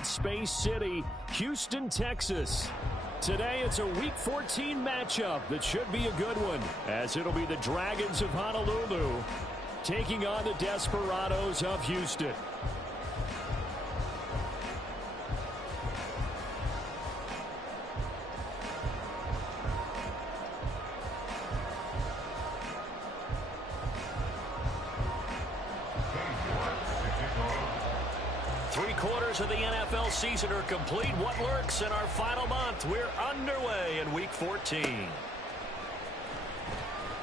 called Space City, Houston, Texas. Today, it's a Week 14 matchup that should be a good one, as it'll be the Dragons of Honolulu taking on the Desperados of Houston. Three-quarters of the NFL season are complete. What lurks in our final month? We're underway in Week 14.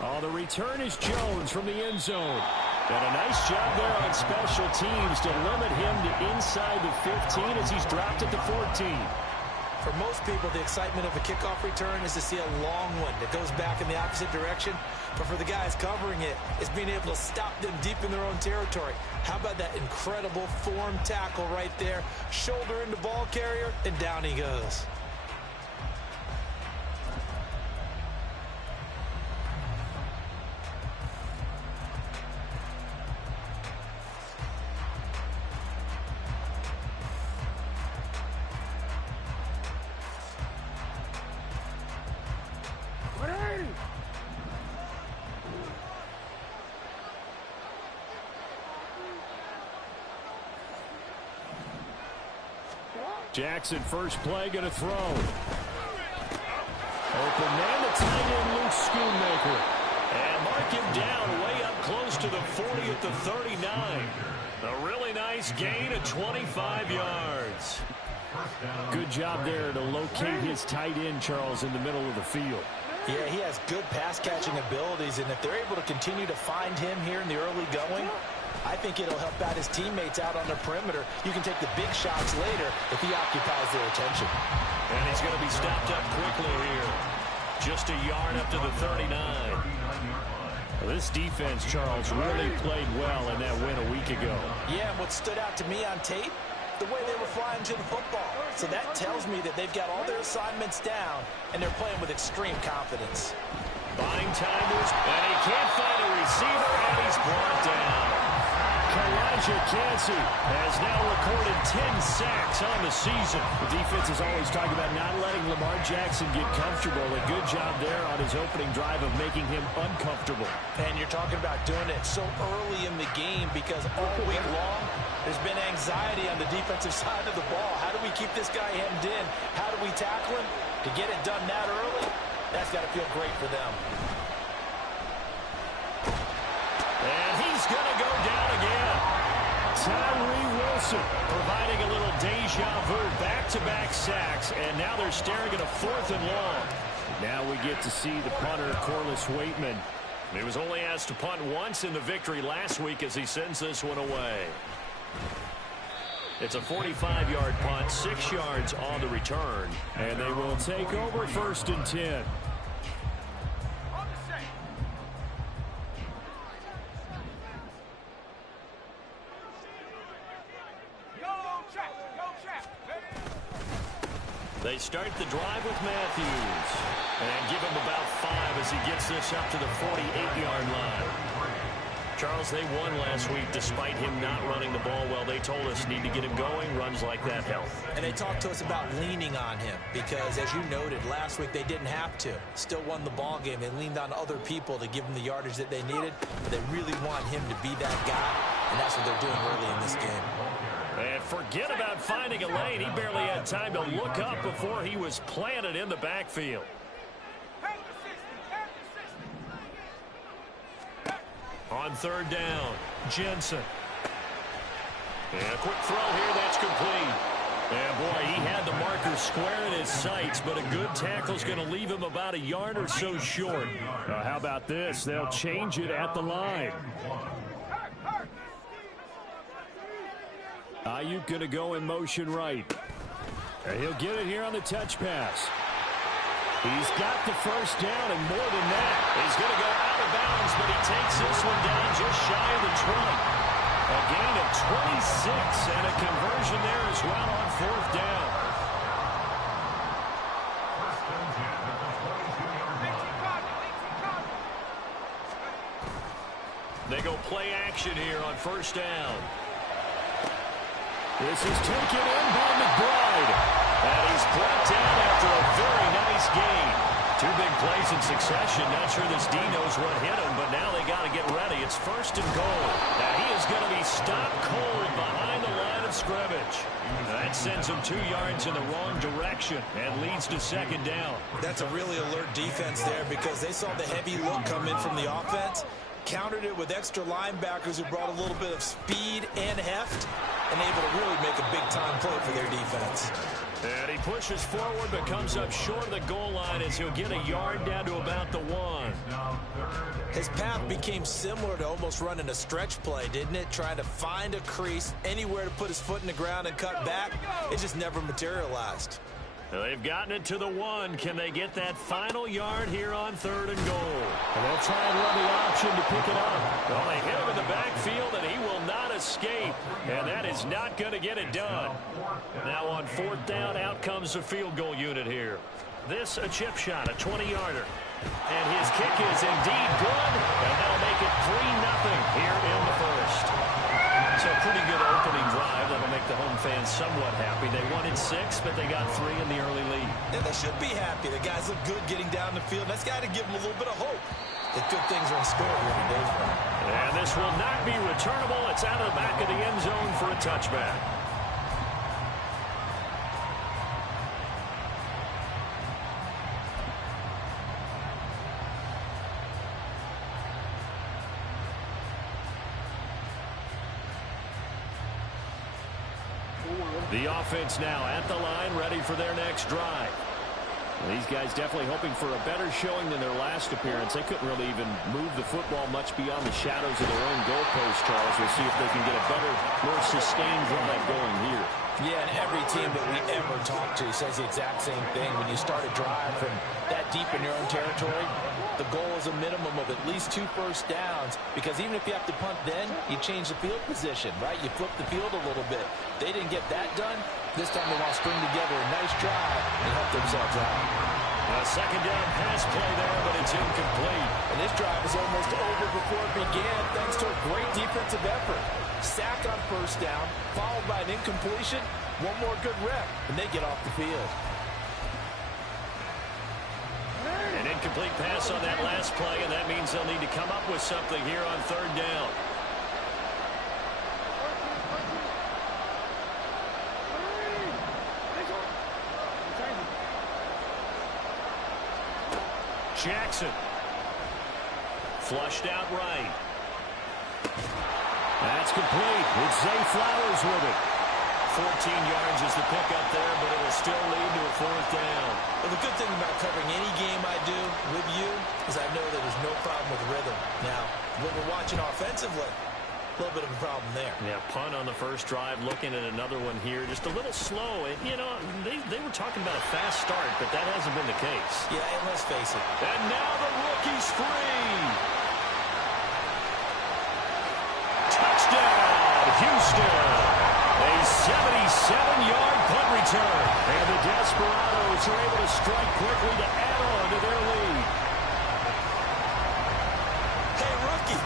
Oh, the return is Jones from the end zone. And a nice job there on special teams to limit him to inside the 15 as he's dropped at the 14. For most people, the excitement of a kickoff return is to see a long one that goes back in the opposite direction. But for the guys covering it, it's being able to stop them deep in their own territory. How about that incredible form tackle right there? Shoulder into ball carrier, and down he goes. Jackson, first play, going to throw. Open man, the tight end, Luke Schoonmaker. And mark him down way up close to the 40 at the 39. A really nice gain of 25 yards. Good job there to locate his tight end, Charles, in the middle of the field. Yeah, he has good pass-catching abilities, and if they're able to continue to find him here in the early going, I think it'll help out his teammates out on the perimeter. You can take the big shots later if he occupies their attention. And he's going to be stopped up quickly here. Just a yard up to the 39. Well, this defense, Charles, really played well in that win a week ago. Yeah, and what stood out to me on tape, the way they were flying to the football. So that tells me that they've got all their assignments down, and they're playing with extreme confidence. Buying timers, and he can't find a receiver, and he's brought down. Elijah Cansey has now recorded 10 sacks on the season. The defense is always talking about not letting Lamar Jackson get comfortable. A good job there on his opening drive of making him uncomfortable. And you're talking about doing it so early in the game because all week long there's been anxiety on the defensive side of the ball. How do we keep this guy hemmed in? How do we tackle him? To get it done that early, that's got to feel great for them. And he's going to go down again. Tyree Wilson providing a little deja vu, back-to-back sacks, and now they're staring at a 4th and long. Now we get to see the punter, Corliss Waitman. He was only asked to punt once in the victory last week as he sends this one away. It's a 45-yard punt, 6 yards on the return, and they will take over 1st and 10. They start the drive with Matthews and give him about 5 as he gets this up to the 48-yard line. Charles, they won last week despite him not running the ball well. They told us need to get him going. Runs like that help. And they talked to us about leaning on him because, as you noted, last week they didn't have to. Still won the ball game. They leaned on other people to give them the yardage that they needed. But they really want him to be that guy, and that's what they're doing early in this game. And forget about finding a lane. He barely had time to look up before he was planted in the backfield. On 3rd down, Jensen. And a quick throw here, that's complete. And boy, he had the marker square in his sights, but a good tackle is going to leave him about a yard or so short. How about this? They'll change it at the line. Ayuk going to go in motion right. And he'll get it here on the touch pass. He's got the first down, and more than that, he's going to go out of bounds, but he takes this one down just shy of the 20. A gain of 26, and a conversion there as well on 4th down. They go play action here on 1st down. This is taken in by that's what hit him, but now they got to get ready. It's 1st and goal. Now he is going to be stopped cold behind the line of scrimmage. That sends him 2 yards in the wrong direction and leads to 2nd down. That's a really alert defense there because they saw the heavy look come in from the offense, countered it with extra linebackers who brought a little bit of speed and heft, and able to really make a big-time play for their defense. And he pushes forward but comes up short of the goal line as he'll get a yard down to about the 1. His path became similar to almost running a stretch play, didn't it? Trying to find a crease, anywhere to put his foot in the ground and cut back. It just never materialized. They've gotten it to the 1. Can they get that final yard here on 3rd and goal? And they'll try and run the option to pick it up. Well, they hit him in the backfield, and he will not escape. And that is not going to get it done. Now on 4th down, out comes the field goal unit here. This a chip shot, a 20-yarder. And his kick is indeed good, and that'll make it 3-0 here in the 1st. So a pretty good opening drive. That'll make the home fans somewhat happy. They wanted 6, but they got 3 in the early lead. And they should be happy. The guys look good getting down the field. That's got to give them a little bit of hope that good things are in store here today for them. And this will not be returnable. It's out of the back of the end zone for a touchback. The offense now at the line, ready for their next drive. These guys definitely hoping for a better showing than their last appearance. They couldn't really even move the football much beyond the shadows of their own goalpost, Charles. We'll see if they can get a better, more sustained run going here. Yeah, and every team that we ever talk to says the exact same thing. When you start a drive from that deep in your own territory, the goal is a minimum of at least 2 first downs, because even if you have to punt then, you change the field position, right? You flip the field a little bit. They didn't get that done. This time they want to string together a nice drive and help themselves out. A 2nd down pass play there, but it's incomplete. And this drive is almost over before it began, thanks to a great defensive effort. Sack on 1st down, followed by an incompletion. One more good rep, and they get off the field. An incomplete pass on that last play, and that means they'll need to come up with something here on 3rd down. Jackson. Flushed out right. That's complete. It's Zay Flowers with it. 14 yards is the pickup there, but it'll still lead to a 4th down. Well, the good thing about covering any game I do with you is I know that there's no problem with rhythm. Now, when we're watching offensively, a little bit of a problem there. Yeah, punt on the first drive, looking at another one here. Just a little slow. And, you know, they were talking about a fast start, but that hasn't been the case. Yeah, and let's face it. And now the rookie's free. Touchdown, Houston. A 77-yard punt return. And the Desperados are able to strike quickly to add on to their lead. Hey, rookie,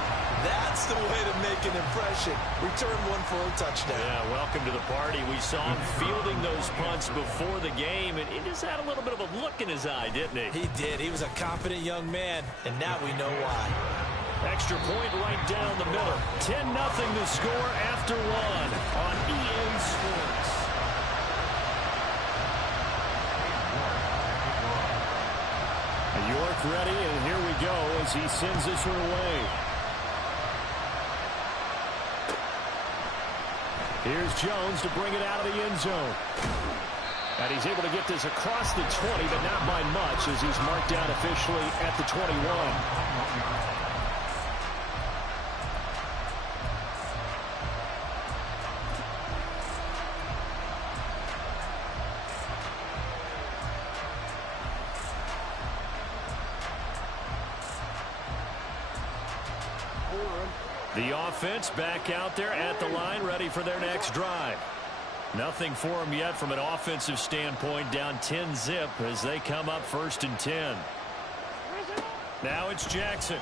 that's the way to make an impression. Return one for a touchdown. Yeah, welcome to the party. We saw him fielding those punts before the game, and he just had a little bit of a look in his eye, didn't he? He did. He was a confident young man, and now we know why. Extra point right down the middle. 10-0 to score after 1 on EA Sports. York ready, and here we go as he sends this one away. Here's Jones to bring it out of the end zone. And he's able to get this across the 20, but not by much as he's marked down officially at the 21. The offense back out there at the line, ready for their next drive. Nothing for them yet from an offensive standpoint, down 10-zip as they come up 1st and 10. Now it's Jackson.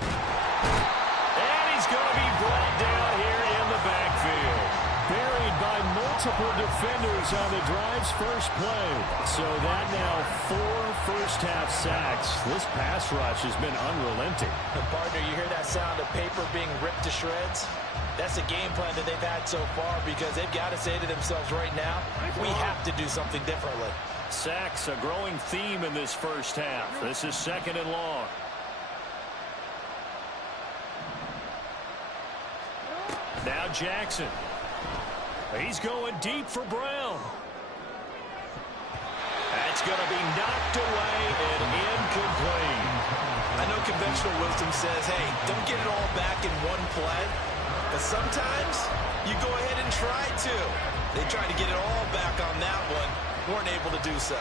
And he's going to be brought down here in the backfield. Buried by multiple multiple defenders on the drive's first play. So that now 4 first-half sacks. This pass rush has been unrelenting. And partner, you hear that sound of paper being ripped to shreds? That's the game plan that they've had so far, because they've got to say to themselves right now, we have to do something differently. Sacks, a growing theme in this first half. This is 2nd and long. Now Jackson. He's going deep for Brown. That's going to be knocked away and incomplete. I know conventional wisdom says, hey, don't get it all back in one play. But sometimes you go ahead and try to. They tried to get it all back on that one. Weren't able to do so.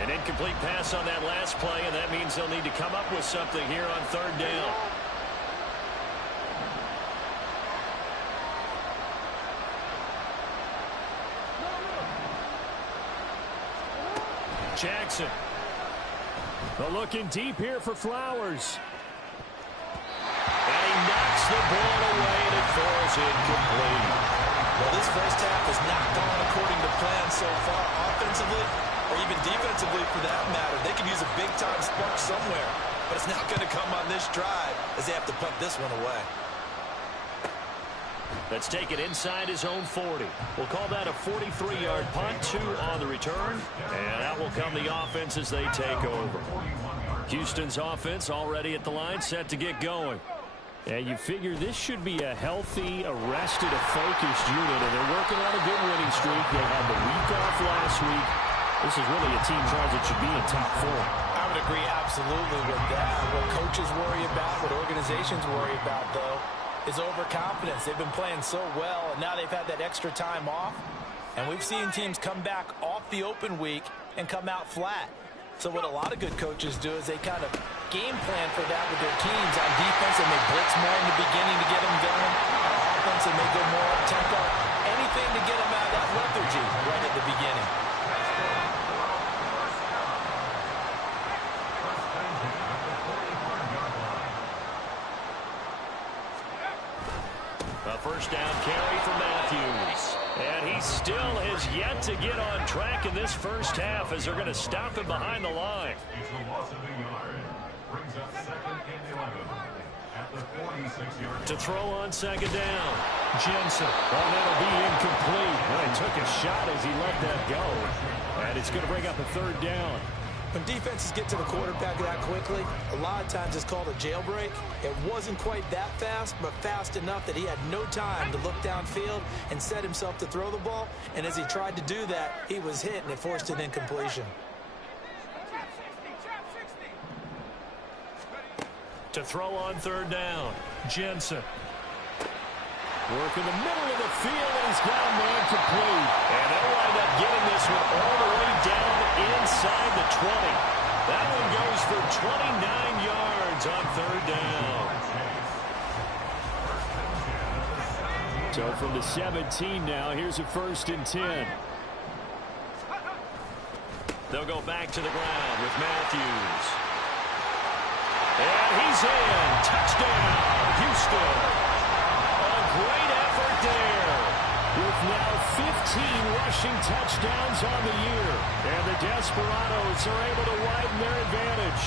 An incomplete pass on that last play, and that means they'll need to come up with something here on 3rd down. Jackson. But looking deep here for Flowers. And he knocks the ball away, and it falls incomplete. Well, this first half has not gone according to plan so far offensively, or even defensively for that matter. They can use a big-time spark somewhere, but it's not going to come on this drive as they have to punt this one away. Let's take it inside his own 40. We'll call that a 43-yard punt, 2 on the return, and out will come the offense as they take over. Houston's offense already at the line, set to get going. And you figure this should be a healthy, arrested, a focused unit, and they're working on a good winning streak. They had the week off last week. This is really a team charge that should be in top 4. I would agree absolutely with that. What coaches worry about, what organizations worry about, though, is overconfidence. They've been playing so well, and now they've had that extra time off. And we've seen teams come back off the open week and come out flat. So what a lot of good coaches do is they kind of game plan for that with their teams. On defense, they may blitz more in the beginning to get them going. On offense, they may go more up-tempo. Anything to get them out of that lethargy right at the beginning. A first down carry for Matthews. And he still has yet to get on track in this first half as they're going to stop him behind the line. To throw on 2nd down. Jensen. Oh, that'll be incomplete. Well, he took a shot as he let that go. And it's going to bring up a 3rd down. When defenses get to the quarterback that quickly, a lot of times it's called a jailbreak. It wasn't quite that fast, but fast enough that he had no time to look downfield and set himself to throw the ball. And as he tried to do that, he was hit, and it forced an incompletion. To throw on 3rd down, Jensen. Work in the middle of the field, and he's got a man complete. And they'll wind up getting this one all the way down inside the 20. That one goes for 29 yards on 3rd down. So from the 17 now, here's a 1st and 10. They'll go back to the ground with Matthews. And he's in. Touchdown, Houston. Great effort there, with now 15 rushing touchdowns on the year. And the Desperados are able to widen their advantage.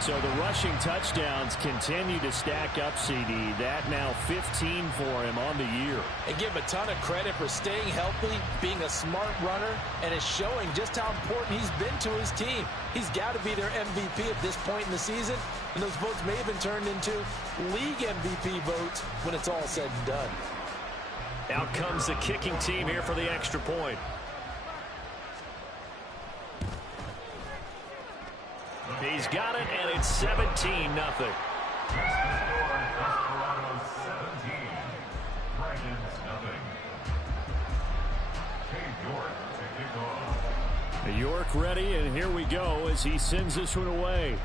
So the rushing touchdowns continue to stack up, CD. That now 15 for him on the year. And give him a ton of credit for staying healthy, being a smart runner, and is showing just how important he's been to his team. He's got to be their MVP at this point in the season, and those votes may have been turned into league MVP votes when it's all said and done. Out comes the kicking team here for the extra point. He's got it, and it's 17-0. York ready, and here we go as he sends this one away.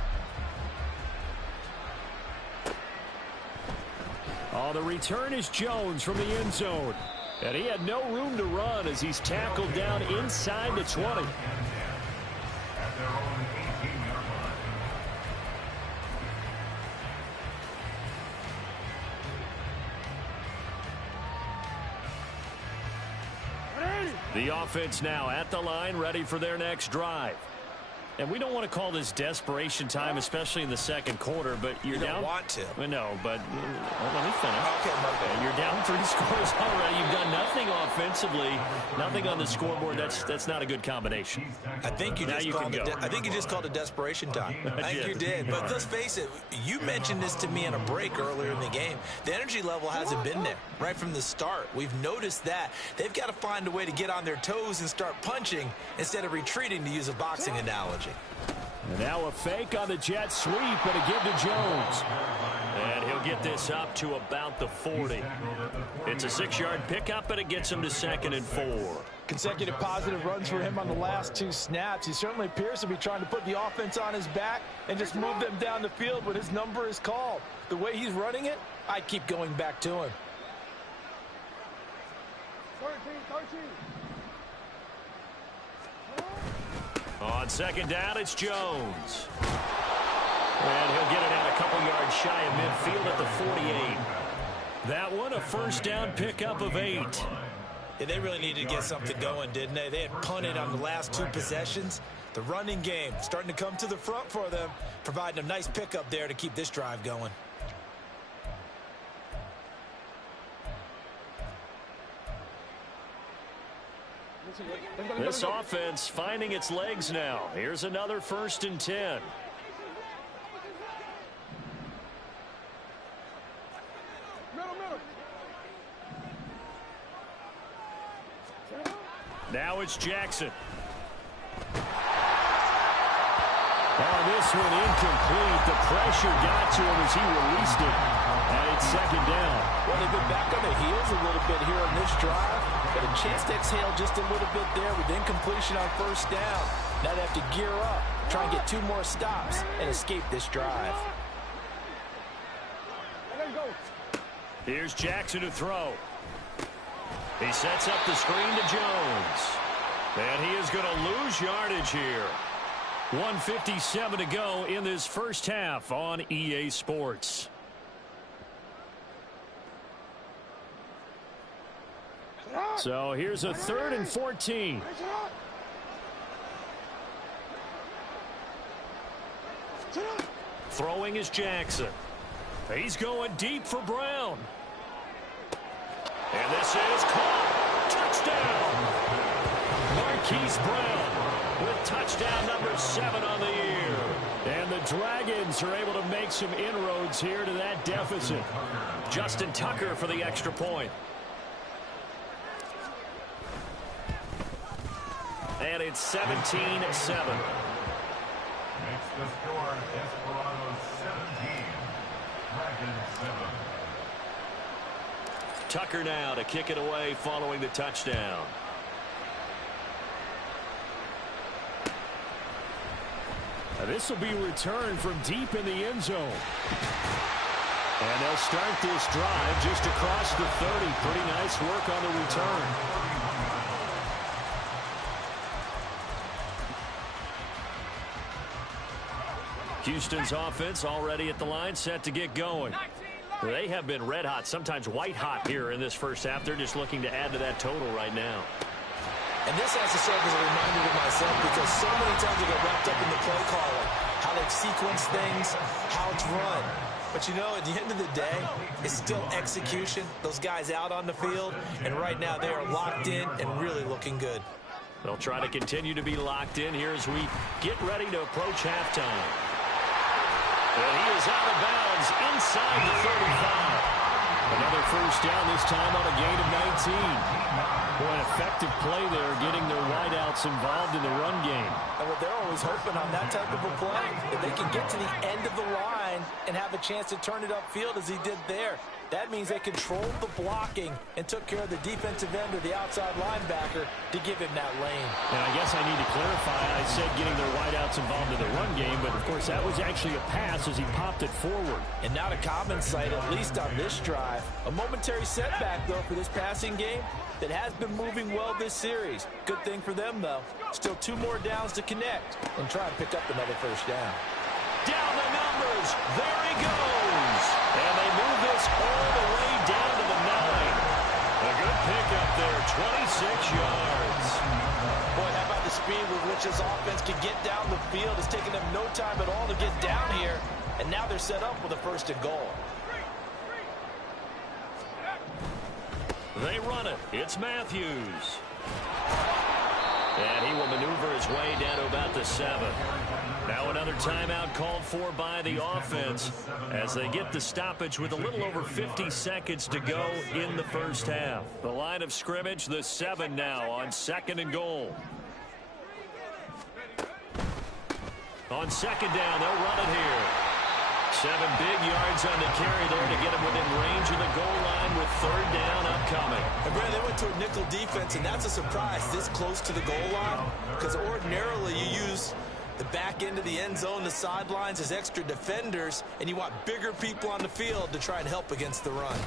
Oh, the return is Jones from the end zone. And he had no room to run as he's tackled down inside the 20. The offense now at the line, ready for their next drive. And we don't want to call this desperation time, especially in the second quarter, but you're down. You don't want to. No, but let me finish. Okay, my bad. You're down 3 scores already. You've done nothing offensively, nothing on the scoreboard. That's not a good combination. I think you just called it desperation time. I think you did. But let's face it, you mentioned this to me in a break earlier in the game. The energy level hasn't been there right from the start. We've noticed that. They've got to find a way to get on their toes and start punching instead of retreating, to use a boxing analogy. And now a fake on the jet sweep, and a give to Jones. And he'll get this up to about the 40. It's a 6-yard pickup, and it gets him to 2nd and 4. Consecutive positive runs for him on the last 2 snaps. He certainly appears to be trying to put the offense on his back and just move them down the field when his number is called. The way he's running it, I keep going back to him. 13. On 2nd down, it's Jones. And he'll get it out a couple yards shy of midfield at the 48. That one, a 1st down pickup of 8. Yeah, they really needed to get something going, didn't they? They had punted on the last 2 possessions. The running game starting to come to the front for them, providing a nice pickup there to keep this drive going. This offense finding its legs now. Here's another 1st and 10. Now it's Jackson. Oh, this one incomplete. The pressure got to him as he released it. And it's 2nd down. Well, they've been back on the heels a little bit here on this drive, but a chance to exhale just a little bit there with incompletion on 1st down. Now they have to gear up, try and get 2 more stops, and escape this drive. Here's Jackson to throw. He sets up the screen to Jones. And he is going to lose yardage here. 1:57 to go in this first half on EA Sports. So here's a 3rd and 14. Throwing is Jackson. He's going deep for Brown. And this is caught. Touchdown. Marquise Brown with touchdown number 7 on the year. And the Dragons are able to make some inroads here to that deficit. Justin Tucker for the extra point. And it's 17-7. Makes the score Desperados 17, Dragons 7. Tucker now to kick it away following the touchdown. Now this will be returned from deep in the end zone. And they'll start this drive just across the 30. Pretty nice work on the return. Houston's offense already at the line, set to get going. They have been red hot, sometimes white hot here in this first half. They're just looking to add to that total right now. And this has to serve as a reminder to myself, because so many times I get wrapped up in the play calling, how they sequence things, how it's run. But you know, at the end of the day, it's still execution. Those guys out on the field, and right now they are locked in and really looking good. They'll try to continue to be locked in here as we get ready to approach halftime. And he is out of bounds inside the 35. Another 1st down, this time on a gain of 19. Boy, an effective play there, getting their wideouts involved in the run game. And what they're always hoping on that type of a play, if they can get to the end of the line and have a chance to turn it upfield as he did there. That means they controlled the blocking and took care of the defensive end or the outside linebacker to give him that lane. And I guess I need to clarify, I said getting their wideouts involved in the run game, but of course that was actually a pass as he popped it forward. And not a common sight, at least on this drive. A momentary setback, though, for this passing game that has been moving well this series. Good thing for them, though. Still 2 more downs to connect and try and pick up another 1st down. Down the numbers. There he goes. And they move this all the way down to the 9. A good pickup there, 26 yards. much this offense can get down the field. It's taken them no time at all to get down here, and now they're set up with a first and goal. They run it. It's Matthews. And he will maneuver his way down to about the 7. Now another timeout called for by the offense as they get the stoppage with a little over 50 seconds to go in the first half. The line of scrimmage, the 7 now on 2nd and goal. On 2nd down, they'll run it here. 7 big yards on the carry there to get him within range of the goal line with 3rd down upcoming. And Brad, they went to a nickel defense, and that's a surprise this close to the goal line, because ordinarily you use the back end of the end zone, the sidelines as extra defenders, and you want bigger people on the field to try and help against the run.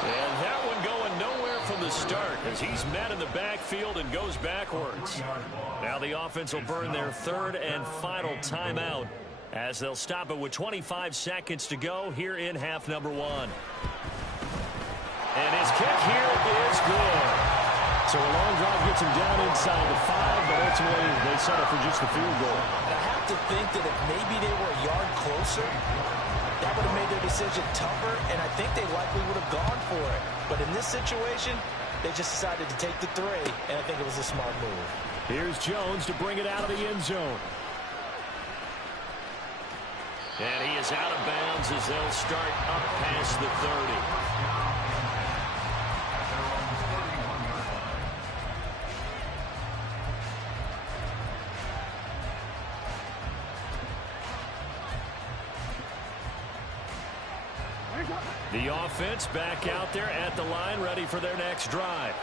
And that one going nowhere from the start as he's met in the backfield and goes backwards. Now the offense will burn their 3rd and final timeout as they'll stop it with 25 seconds to go here in half number 1. And his kick here is good. So a long drive gets him down inside the 5, but ultimately they settle for just the field goal. And I have to think that if maybe they were a yard closer, that would have made their decision tougher, and I think they likely would have gone for it. But in this situation, they just decided to take the 3, and I think it was a smart move. Here's Jones to bring it out of the end zone. And he is out of bounds as they'll start up past the 30. The offense back out there at the line, ready for their next drive.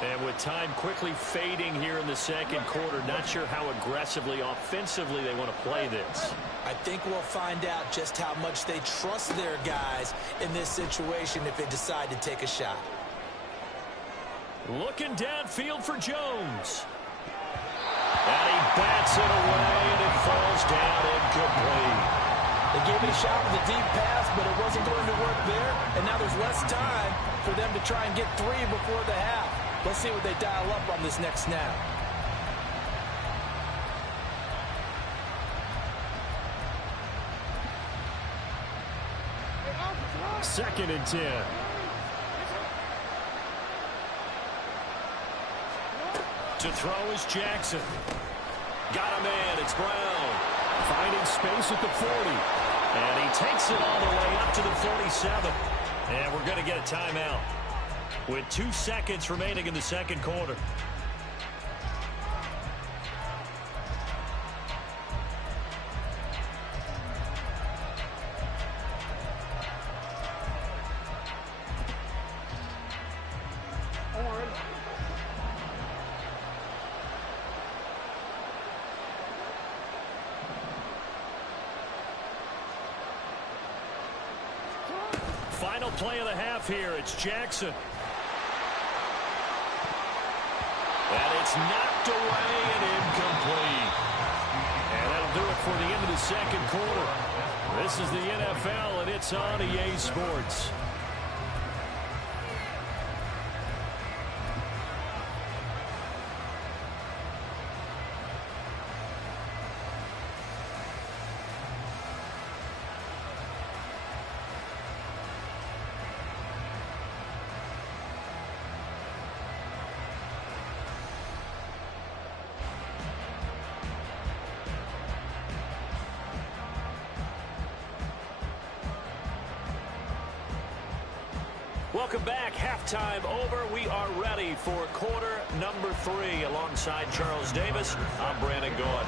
And with time quickly fading here in the 2nd quarter, not sure how aggressively, offensively they want to play this. I think we'll find out just how much they trust their guys in this situation if they decide to take a shot. Looking downfield for Jones. And he bats it away, and it falls down incomplete. They gave it a shot with a deep pass, but it wasn't going to work there. And now there's less time for them to try and get 3 before the half. Let's see what they dial up on this next snap. Second and 10. To throw is Jackson. Got a man. It's Brown. Finding space at the 40. And he takes it all the way up to the 47. And we're going to get a timeout with 2 seconds remaining in the 2nd quarter. Final play of the half here. It's Jackson. And it's knocked away and incomplete. And that'll do it for the end of the 2nd quarter. This is the NFL, and it's on EA Sports. Welcome back. Halftime over. We are ready for quarter number 3. Alongside Charles Davis, I'm Brandon Gaud.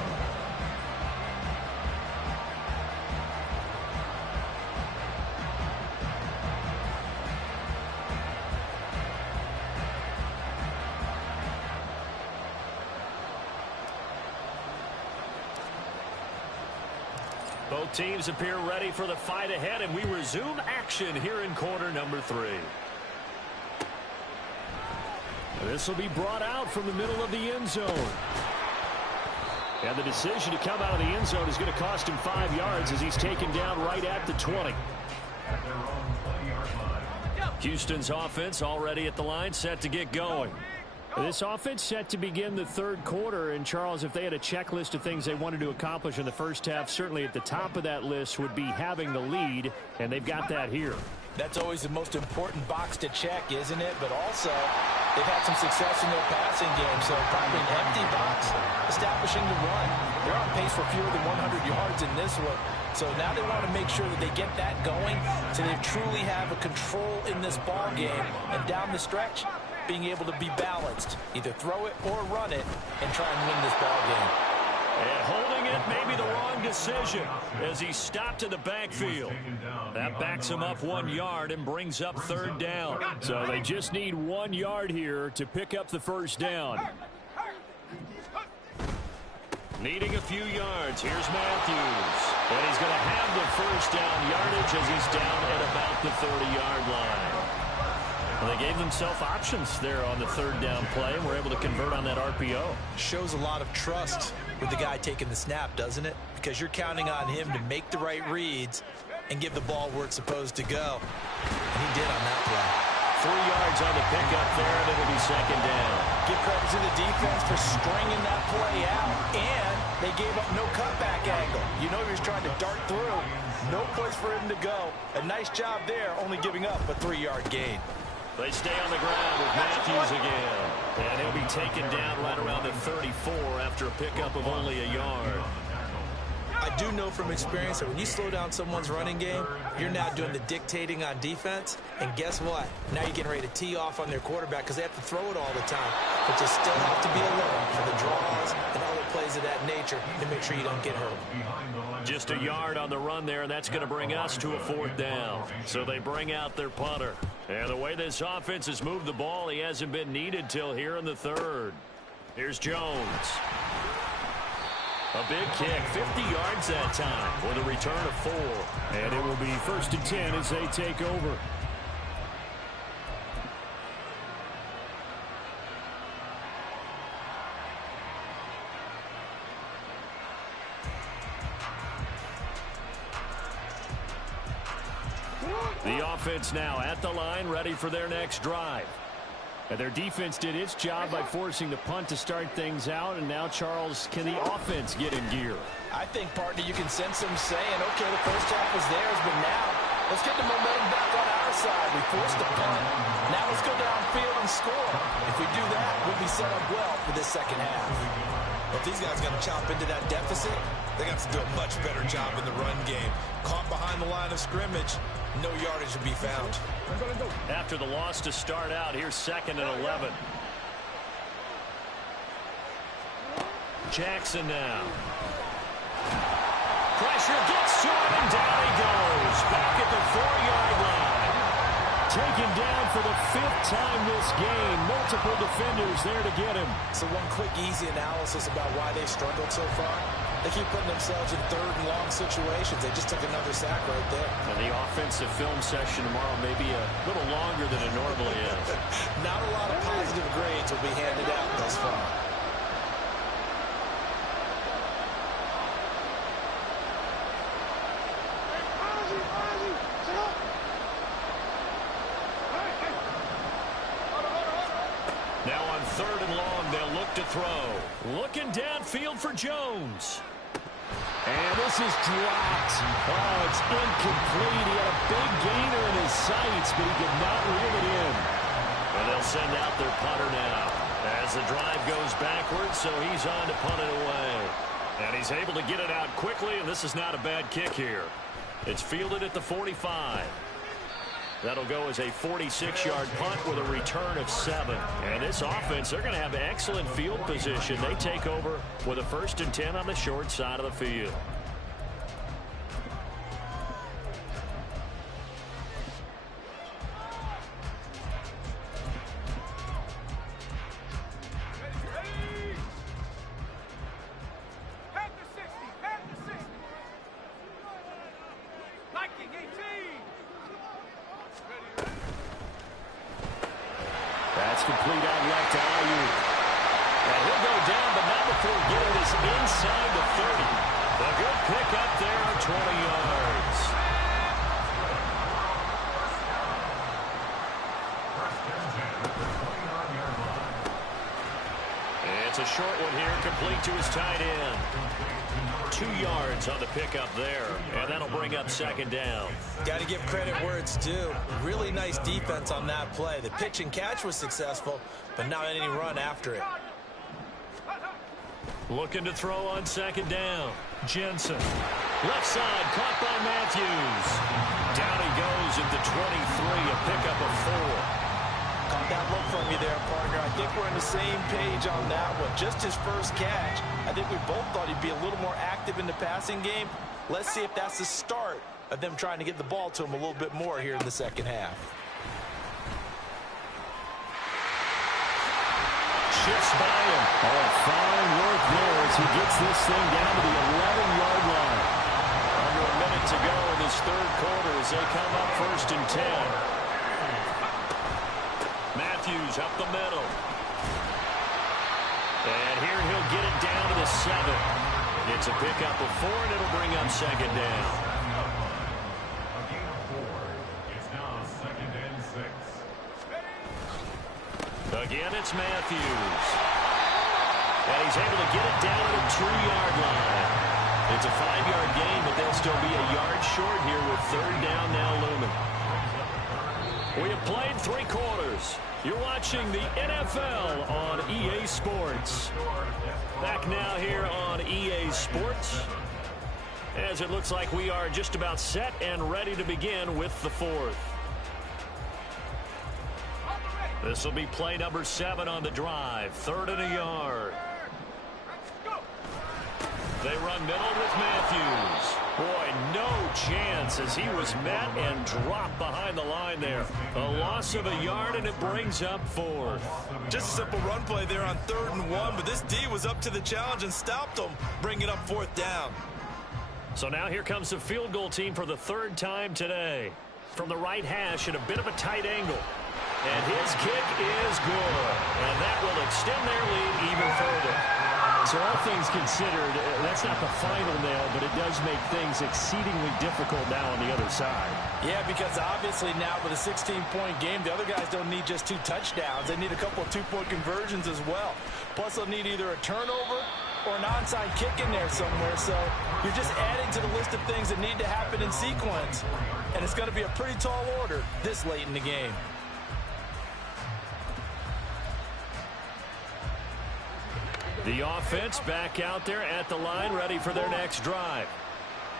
Both teams appear ready for the fight ahead, and we resume action here in quarter number 3. This will be brought out from the middle of the end zone. And the decision to come out of the end zone is going to cost him 5 yards as he's taken down right at the 20. Houston's offense already at the line, set to get going. This offense set to begin the third quarter. And, Charles, if they had a checklist of things they wanted to accomplish in the first half, certainly at the top of that list would be having the lead, and they've got that here. That's always the most important box to check, isn't it? But also, they've had some success in their passing game, so probably an empty box establishing the run. They're on pace for fewer than 100 yards in this one. So now they want to make sure that they get that going so they truly have a control in this ball game. And down the stretch, being able to be balanced, either throw it or run it, and try and win this ball game. And holding it may be the wrong decision as he stopped in the backfield. That backs him up 1 yard and brings up third down. So they just need 1 yard here to pick up the first down. Needing a few yards. Here's Matthews. And he's going to have the first down yardage as he's down at about the 30-yard line. Well, they gave themselves options there on the third down play and were able to convert on that RPO. Shows a lot of trust with the guy taking the snap, doesn't it? Because you're counting on him to make the right reads and give the ball where it's supposed to go. And he did on that play. 3 yards on the pickup there, and it'll be second down. Give credit to the defense for stringing that play out, and they gave up no cutback angle. You know he was trying to dart through. No place for him to go. A nice job there, only giving up a 3-yard gain. They stay on the ground with Matthews again. And he'll be taken down right around the 34 after a pickup of only a yard. I do know from experience that when you slow down someone's running game, you're now doing the dictating on defense. And guess what? Now you're getting ready to tee off on their quarterback because they have to throw it all the time. But you still have to be alert for the draws and other plays of that nature to make sure you don't get hurt. Just a yard on the run there, and that's going to bring us to a fourth down. So they bring out their punter. And the way this offense has moved the ball, he hasn't been needed till here in the third. Here's Jones. A big kick, 50 yards that time with a return of 4. And it will be 1st and 10 as they take over. The offense now at the line, ready for their next drive. And their defense did its job by forcing the punt to start things out. And now, Charles, can the offense get in gear? I think, partner, you can sense them saying, okay, the first half was theirs, but now let's get the momentum back on our side. We forced a punt. Now let's go downfield and score. If we do that, we'll be set up well for this second half. Well, if these guys are going to chop into that deficit, they're going to have to do a much better job in the run game. Caught behind the line of scrimmage, no yardage to be found. After the loss to start out, here's 2nd and 11. Jackson now. Pressure gets to him, and down he goes. Back at the 4-yard line. Taken down for the 5th time this game. Multiple defenders there to get him. So one quick, easy analysis about why they've struggled so far. They keep putting themselves in 3rd and long situations. They just took another sack right there. And the offensive film session tomorrow may be a little longer than it normally is. Not a lot of positive grades will be handed out thus far. Now on 3rd and long, they'll look to throw. Looking downfield for Jones. And this is dropped. Oh, it's incomplete. He had a big gainer in his sights, but he could not reel it in. And they'll send out their punter now as the drive goes backwards, so he's on to punt it away. And he's able to get it out quickly, and this is not a bad kick here. It's fielded at the 45. That'll go as a 46-yard punt with a return of 7. And this offense, they're going to have excellent field position. They take over with a 1st and 10 on the short side of the field. That's complete out left to Ayuk. And he'll go down, but not before getting this inside the 30. A good pick up there, 20 yards. a short one here, complete to his tight end. 2 yards on the pickup there, and that'll bring up second down. Got to give credit where it's due. Really nice defense on that play. The pitch and catch was successful, but not any run after it. Looking to throw on second down. Jensen. Left side, caught by Matthews. Down he goes at the 23, a pickup of 4. Caught that look from you there, partner. I think we're on the same page on that one. Just his first catch. I think we both thought he'd be a little more active in the passing game. Let's see if that's the start of them trying to get the ball to him a little bit more here in the second half. Shifts by him. Oh, fine work there as he gets this thing down to the 11-yard line. Under a minute to go in this third quarter as they come up 1st and 10. Matthews up the middle. And here he'll get it down to the 7. It's a pickup of 4, and it'll bring up second down. A gain of 4. It's now 2nd and 6. Again, it's Matthews. And he's able to get it down to the 2-yard line. It's a 5-yard gain, but they'll still be a yard short here with third down now looming. We have played 3 quarters. You're watching the NFL on EA Sports. Back now here on EA Sports, as it looks like we are just about set and ready to begin with the 4th. This will be play number 7 on the drive. 3rd and a yard. They run middle with Matthews. Boy, no chance as he was met and dropped behind the line there. A loss of a yard, and it brings up 4th. Just a simple run play there on 3rd and 1, but this D was up to the challenge and stopped them, bringing up 4th down. So now here comes the field goal team for the 3rd time today. From the right hash at a bit of a tight angle. And his kick is good. And that will extend their lead even further. So all things considered, that's not the final nail, but it does make things exceedingly difficult now on the other side. Yeah, because obviously now with a 16-point game, the other guys don't need just 2 touchdowns. They need a couple of 2-point conversions as well. Plus, they'll need either a turnover or an onside kick in there somewhere. So you're just adding to the list of things that need to happen in sequence. And it's going to be a pretty tall order this late in the game. The offense back out there at the line, ready for their next drive.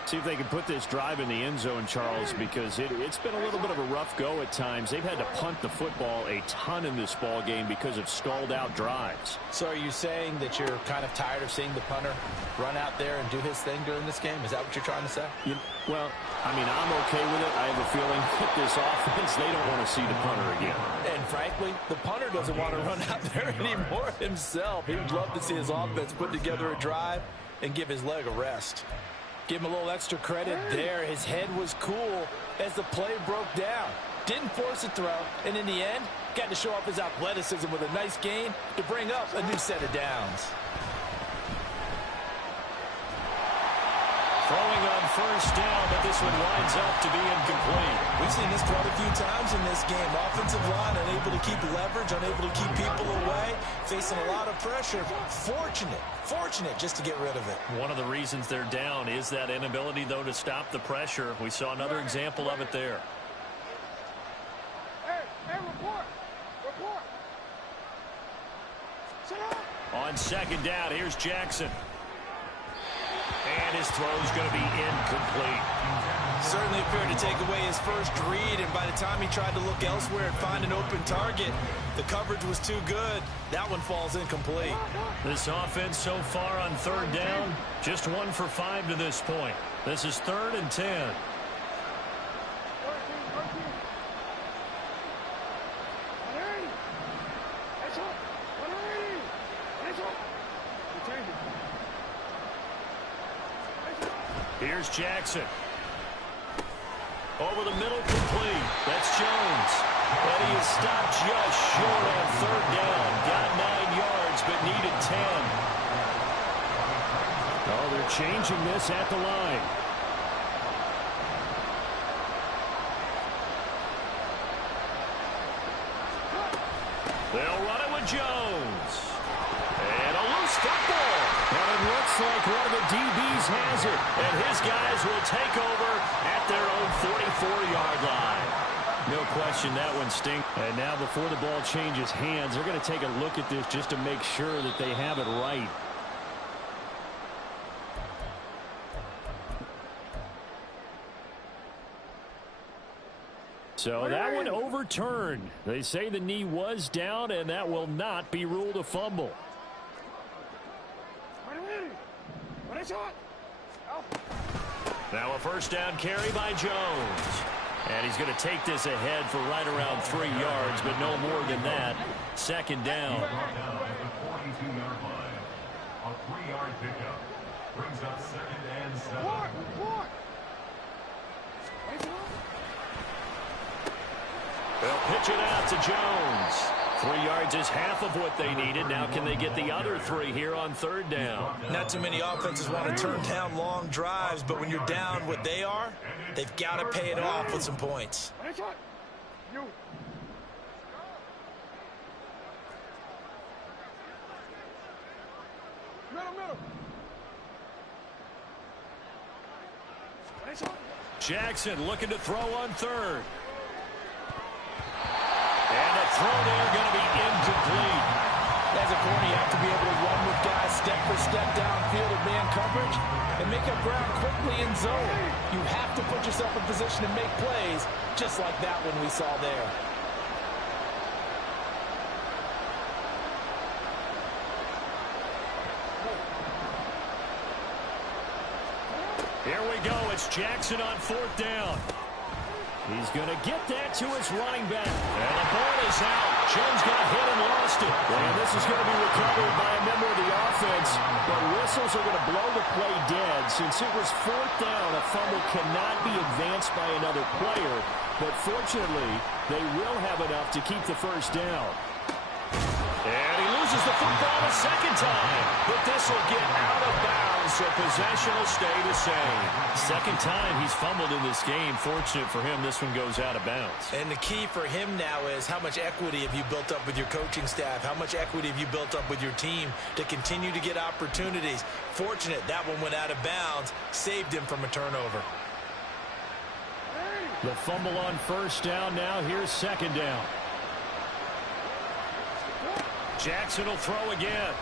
See if they can put this drive in the end zone, Charles, because it's been a little bit of a rough go at times. They've had to punt the football a ton in this ball game because of stalled-out drives. So are you saying that you're kind of tired of seeing the punter run out there and do his thing during this game? Is that what you're trying to say? Well, I mean, I'm okay with it. I have a feeling with this offense, they don't want to see the punter again. And frankly, the punter doesn't want to run out there anymore himself. He would love to see his offense put together a drive and give his leg a rest. Give him a little extra credit there. His head was cool as the play broke down. Didn't force a throw, and in the end, got to show off his athleticism with a nice gain to bring up a new set of downs. Throwing on 1st down, but this one winds up to be incomplete. We've seen this quite a few times in this game. Offensive line unable to keep leverage, unable to keep people away, facing a lot of pressure. Fortunate just to get rid of it. One of the reasons they're down is that inability, though, to stop the pressure. We saw another example of it there. Hey, report. Sit down. On 2nd down, here's Jackson. And his throw's going to be incomplete. Certainly appeared to take away his first read, and by the time he tried to look elsewhere and find an open target, the coverage was too good. That one falls incomplete. This offense so far on 3rd down, just 1 for 5 to this point. This is 3rd and 10. Here's Jackson. Over the middle, complete. That's Jones. And he is stopped just short on 3rd down. Got 9 yards, but needed 10. Oh, they're changing this at the line. They'll run it with Jones. And a fumble. And it looks like one of the DBs has it. And his guys will take over at their own 44-yard line. No question that one stinks. And now before the ball changes hands, they're going to take a look at this just to make sure that they have it right. So that one overturned. They say the knee was down, and that will not be ruled a fumble. Now a first down carry by Jones. And he's going to take this ahead for right around 3 yards, but no more than that. Second down. Now at the 42-yard line. A 3-yard pickup brings up 2nd and 7. They'll pitch it out to Jones. 3 yards is half of what they needed. Now can they get the other 3 here on third down? Not too many offenses want to turn down long drives, but when you're down what they are, they've got to pay it off with some points. Jackson looking to throw on third. And the throw there going to be incomplete. As a corner, you have to be able to run with guys step for step downfield of man coverage and make up ground quickly in zone. You have to put yourself in position to make plays, just like that one we saw there. Here we go. It's Jackson on fourth down. He's going to get that to his running back. And the ball is out. Jones got hit and lost it. And this is going to be recovered by a member of the offense. But whistles are going to blow the play dead. Since it was fourth down, a fumble cannot be advanced by another player. But fortunately, they will have enough to keep the first down. And he loses the football a second time. But this will get out of bounds, so possession will stay the same. Second time he's fumbled in this game. Fortunate for him, this one goes out of bounds. And the key for him now is how much equity have you built up with your coaching staff? How much equity have you built up with your team to continue to get opportunities? Fortunate that one went out of bounds, saved him from a turnover. The fumble on first down now. Here's second down. Jackson will throw again.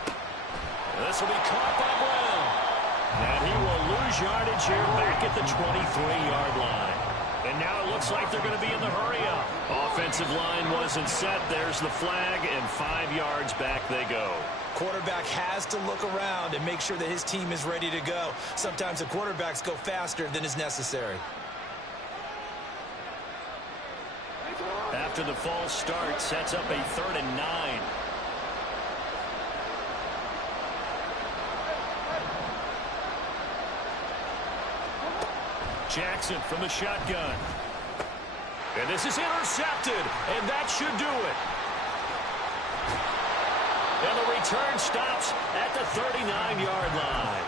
This will be caught by Brown. And he will lose yardage here back at the 23-yard line. And now it looks like they're going to be in the hurry-up. Offensive line wasn't set. There's the flag, and 5 yards back they go. Quarterback has to look around and make sure that his team is ready to go. Sometimes the quarterbacks go faster than is necessary. After the false start, sets up a 3rd and 9. Jackson from the shotgun. And this is intercepted, and that should do it. And the return stops at the 39-yard line.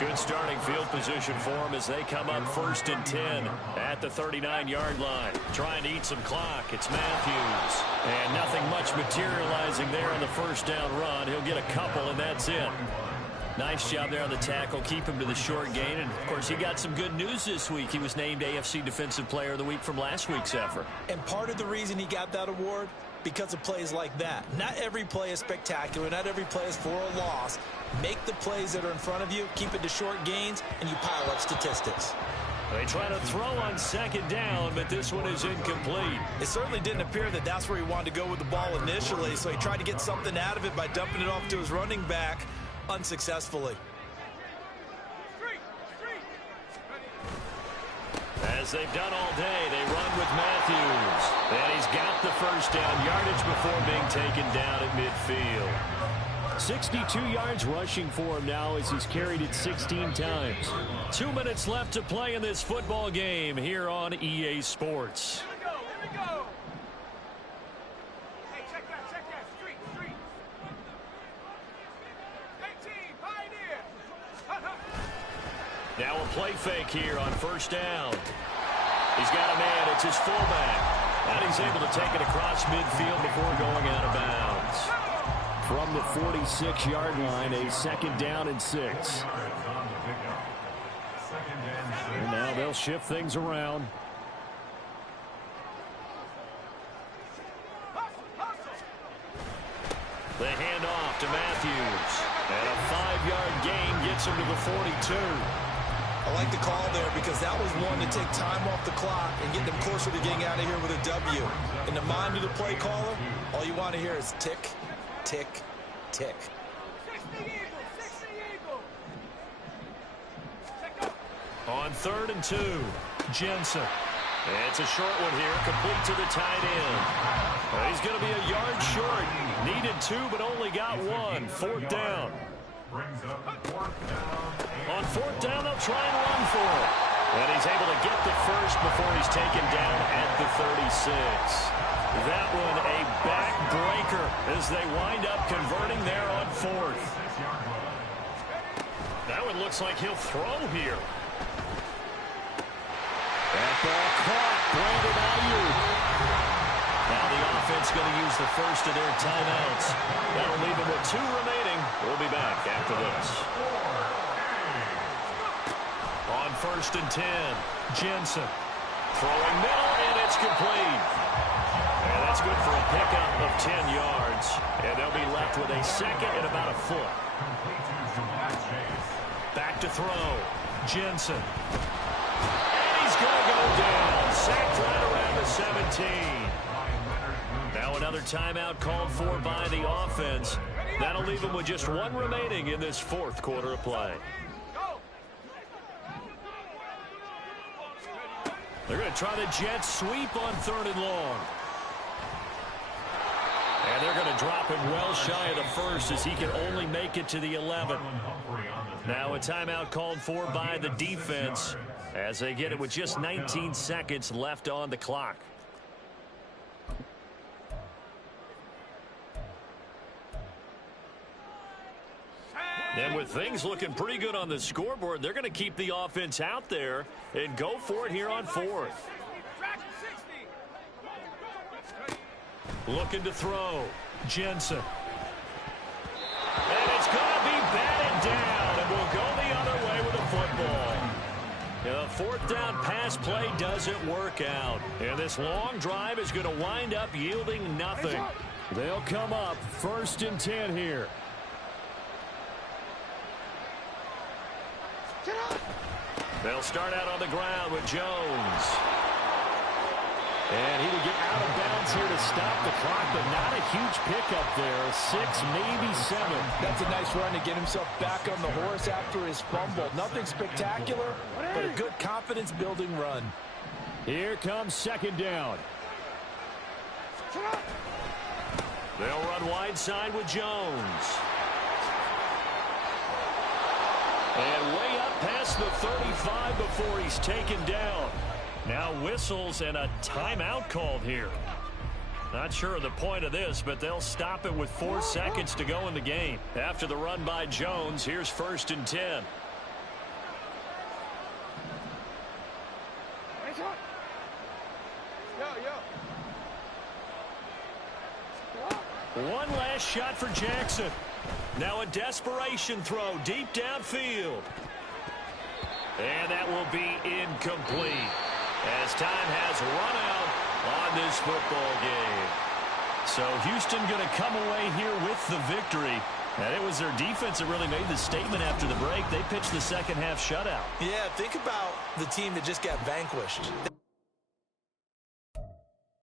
Good starting field position for them as they come up 1st and 10 at the 39-yard line. Trying to eat some clock. It's Matthews. And nothing much materializing there on the first down run. He'll get a couple, and that's it. Nice job there on the tackle. Keep him to the short gain. And, of course, he got some good news this week. He was named AFC Defensive Player of the Week from last week's effort. And part of the reason he got that award, because of plays like that. Not every play is spectacular. Not every play is for a loss. Make the plays that are in front of you, keep it to short gains, and you pile up statistics. They try to throw on second down, but this one is incomplete. It certainly didn't appear that that's where he wanted to go with the ball initially, so he tried to get something out of it by dumping it off to his running back. Unsuccessfully. As they've done all day, they run with Matthews. And he's got the first down yardage before being taken down at midfield. 62 yards rushing for him now as he's carried it 16 times. 2 minutes left to play in this football game here on EA Sports. Here we go. Hey, check that. Street. Now a play fake here on first down. He's got a man. It's his fullback. And he's able to take it across midfield before going out of bounds. from the 46-yard line, a 2nd down and 6. And now they'll shift things around. The handoff to Matthews. And a 5-yard gain gets him to the 42. I like the call there because that was one to take time off the clock and get them closer to getting out of here with a W. In the mind of the play caller, all you want to hear is tick, tick, tick. 60 Eagles, 60 Eagles. On 3rd and 2, Jensen. It's a short one here, complete to the tight end. He's going to be a yard short. Needed 2, but only got 1. 4th down. On 4th down, they'll try and run for it. And he's able to get the first before he's taken down at the 36. That one a backbreaker as they wind up converting there on 4th. That one looks like he'll throw here. That ball caught. Brandon Ayuk. Now the offense going to use the first of their timeouts. That'll leave them with 2 remaining. We'll be back after this. On 1st and 10, Jensen. Throwing middle, and it's complete. And that's good for a pickup of 10 yards. And they'll be left with a 2nd and about a foot. Back to throw. Jensen. And he's going to go down. Sacked right around the 17. Now another timeout called for by the offense. That'll leave them with just 1 remaining in this 4th quarter of play. They're going to try the jet sweep on 3rd and long. And they're going to drop him well shy of the first as he can only make it to the 11. Now a timeout called for by the defense as they get it with just 19 seconds left on the clock. And with things looking pretty good on the scoreboard, they're going to keep the offense out there and go for it here on 4th. Looking to throw. Jensen. And it's going to be batted down, and we'll go the other way with the football. The 4th down pass play doesn't work out. And this long drive is going to wind up yielding nothing. They'll come up 1st and 10 here. They'll start out on the ground with Jones. And he will get out of bounds here to stop the clock, but not a huge pickup there. 6, maybe 7. That's a nice run to get himself back on the horse after his fumble. Nothing spectacular, but a good confidence-building run. Here comes 2nd down. They'll run wide side with Jones. And way up past the 35 before he's taken down. Now whistles and a timeout called here. Not sure of the point of this, but they'll stop it with 4 seconds to go in the game. After the run by Jones, here's 1st and 10. One last shot for Jackson. Now a desperation throw deep downfield. And that will be incomplete as time has run out on this football game. So Houston going to come away here with the victory. And it was their defense that really made the statement after the break. They pitched the second half shutout. Yeah, think about the team that just got vanquished.